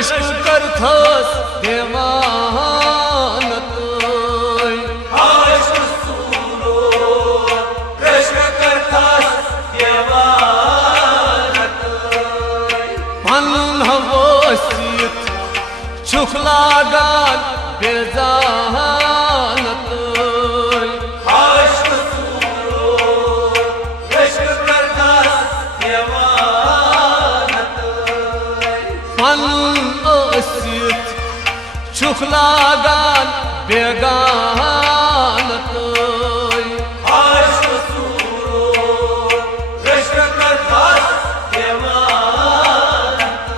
रश्क करथस देवानत आश्क सूरो रश्क करथस देवानत पनुन हवसित छुख लागान बेजानत आश्क सूरो रश्क करथस देवानत पनुन असित छुख लागान बेगानत आश्क सूरो रश्क करथस देवानत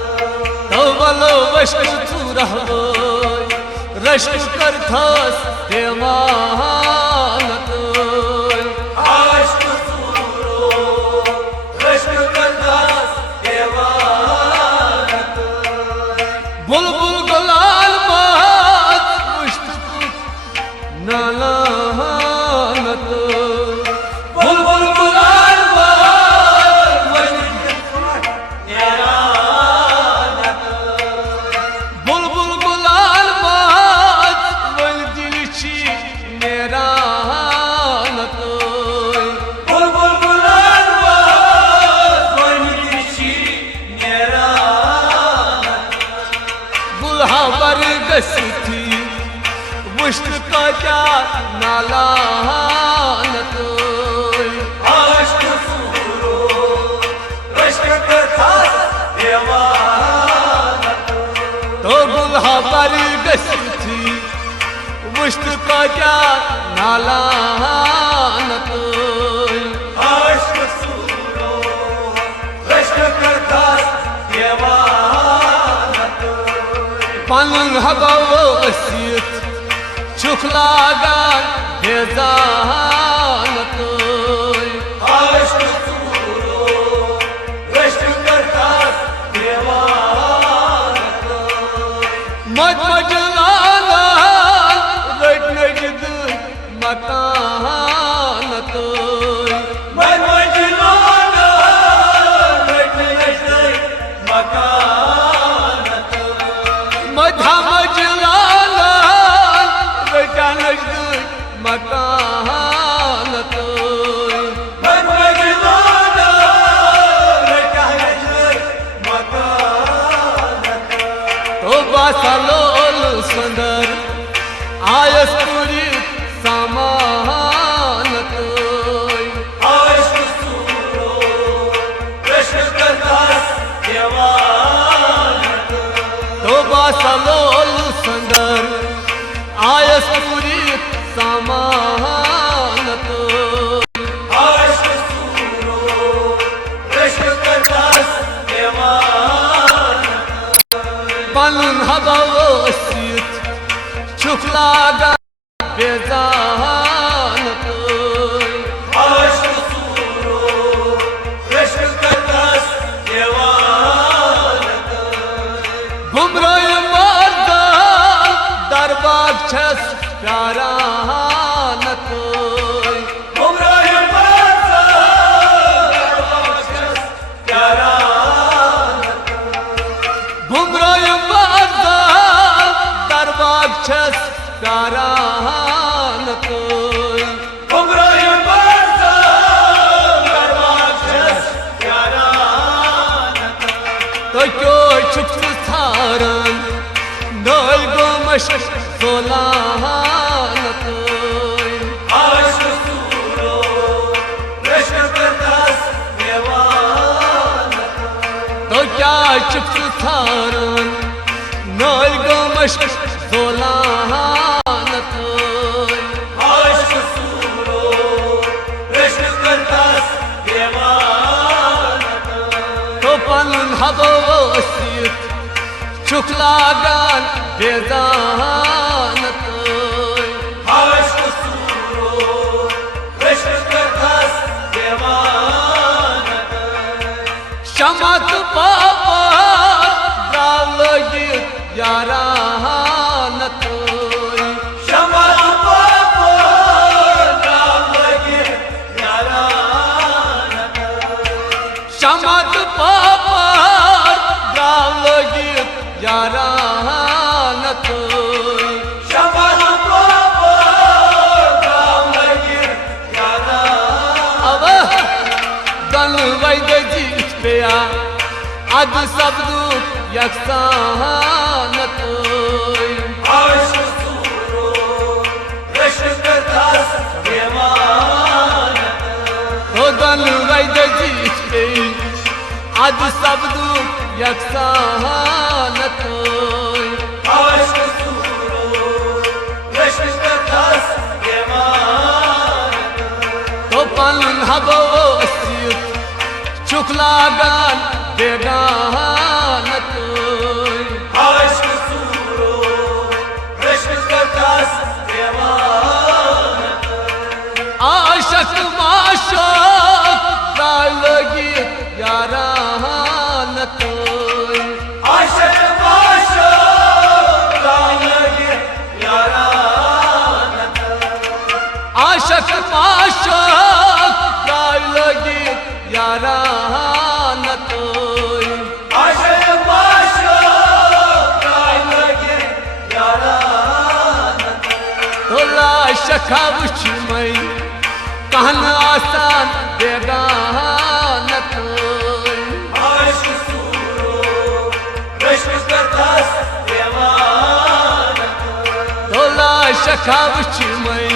तवलो वश्क रहबो रश्क करथस देवानत आश्क सूरो रश्क करथस देवानत बुलबुल गुलाल बात मुश्तक नालानत बुलबुल गुलाल बात मुश्तक नेरानत बुलबुल गुलाल बात वल दिल छी नेरानत बुलबुल गुलाल बात मुश्तक नेरानत गुलहा बरगसती मुश्तक क्या नालानत आश्क सूरो रश्क करथस देवानत तो गुलहा बरगसती मुश्तक क्या नालानत आश्क सूरो रश्क करथस देवानत पनुन हवसित छुख लागान बेजानत आश्क सूरो रश्क करथस देवानत मज मजलाला रट नजद मकानत मन मजलाना रट नजर मकानत मधा मजलाला रट नजद मकानत मन मजलाना रट नजर मकानत तो बासलोल सुंदर आयस पूरी समानत आश्क सूरो रश्क करथस देवानत तो बासलोल सुंदर आयस पूरी समानत आश्क सूरो रश्क करथस देवानत पनुन हवसित छुख लागान बेजानत आश्क सूरो रश्क करथस देवानत गुमराह मर्दान दरबार छस प्यारानत गुमराह मर्दान दरबार प्यारानत गुमराह मर्दान दरबार छस प्यारानत गुमराह मर्दान दरबार प्यारानत तो क्यों छुप थारन नल गोमश सोलानत आश्क सूरो रश्क करथस देवानत तो क्या छुप थारन नल गोमश सोलानत आश्क सूरो रश्क करथस देवानत तो पनुन हवसित छुख लागान बेजानत आश्क सूरो रश्क करथस देवानत शमत पापा लगित यारानत शमत पापा नाम लगे यारानत शमत पापा लगित यारा या अद सब्दू यकसान तोय आश्क सूरो रश्क तस देवानत होदन वैद जीते अद सब्दू यकसान तोय आश्क सूरो रश्क तस देवानत तो पन हबो सीत चुकलागान बेगान तोय आश्क सूरो रश्क तस देवानत आशक माशक लगी यारान तोय आशक बाशो लगे यारानत आशक माशक लगी यारान तोय आशक बाशो लगे यारानत तोला शखा वुचमई कहन आसान बेगान तोय आश्क सूरो रश्क तस देवानत तोला शखा वुचमई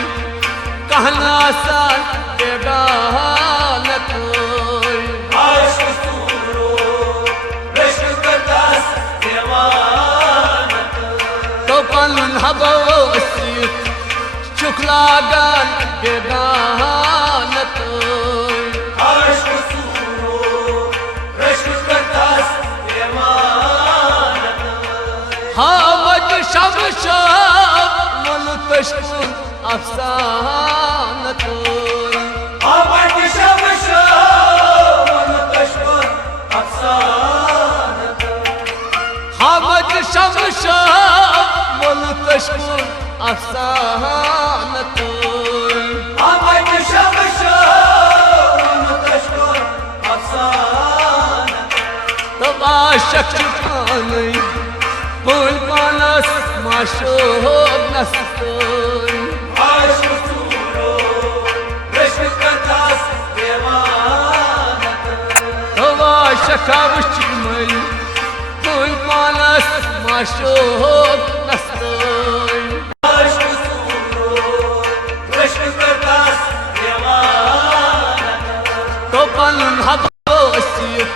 कहन आसान बेगान तोय आश्क सूरो रश्क तस देवानत तो पन हबो सीत चुकलागान बेगान तोय आश्क सूरो रश्क तस देवानत हामद शमशा मन तशकुन अफसान तोय आमद शमशो मन तशकुर अफसानत हामद शमशा मन तशकुन अफसान तोय आमद शमशो मन तशकुर अफसानत तो आशक चुकानई पुल पानस माशोब नस्तोय आश्क सूरो रश्क तस देवानत तो आशक वुचमई पुल पानस माशोब नस्तोय आश्क सूरो रश्क तस देवानत तो पन हबो सीत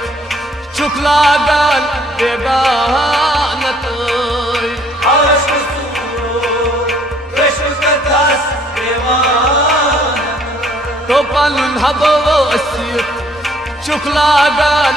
चुकलागान बेगान तोय आश्क सूरो रश्क तस देवानत तो पन हबो सीत चुकलागान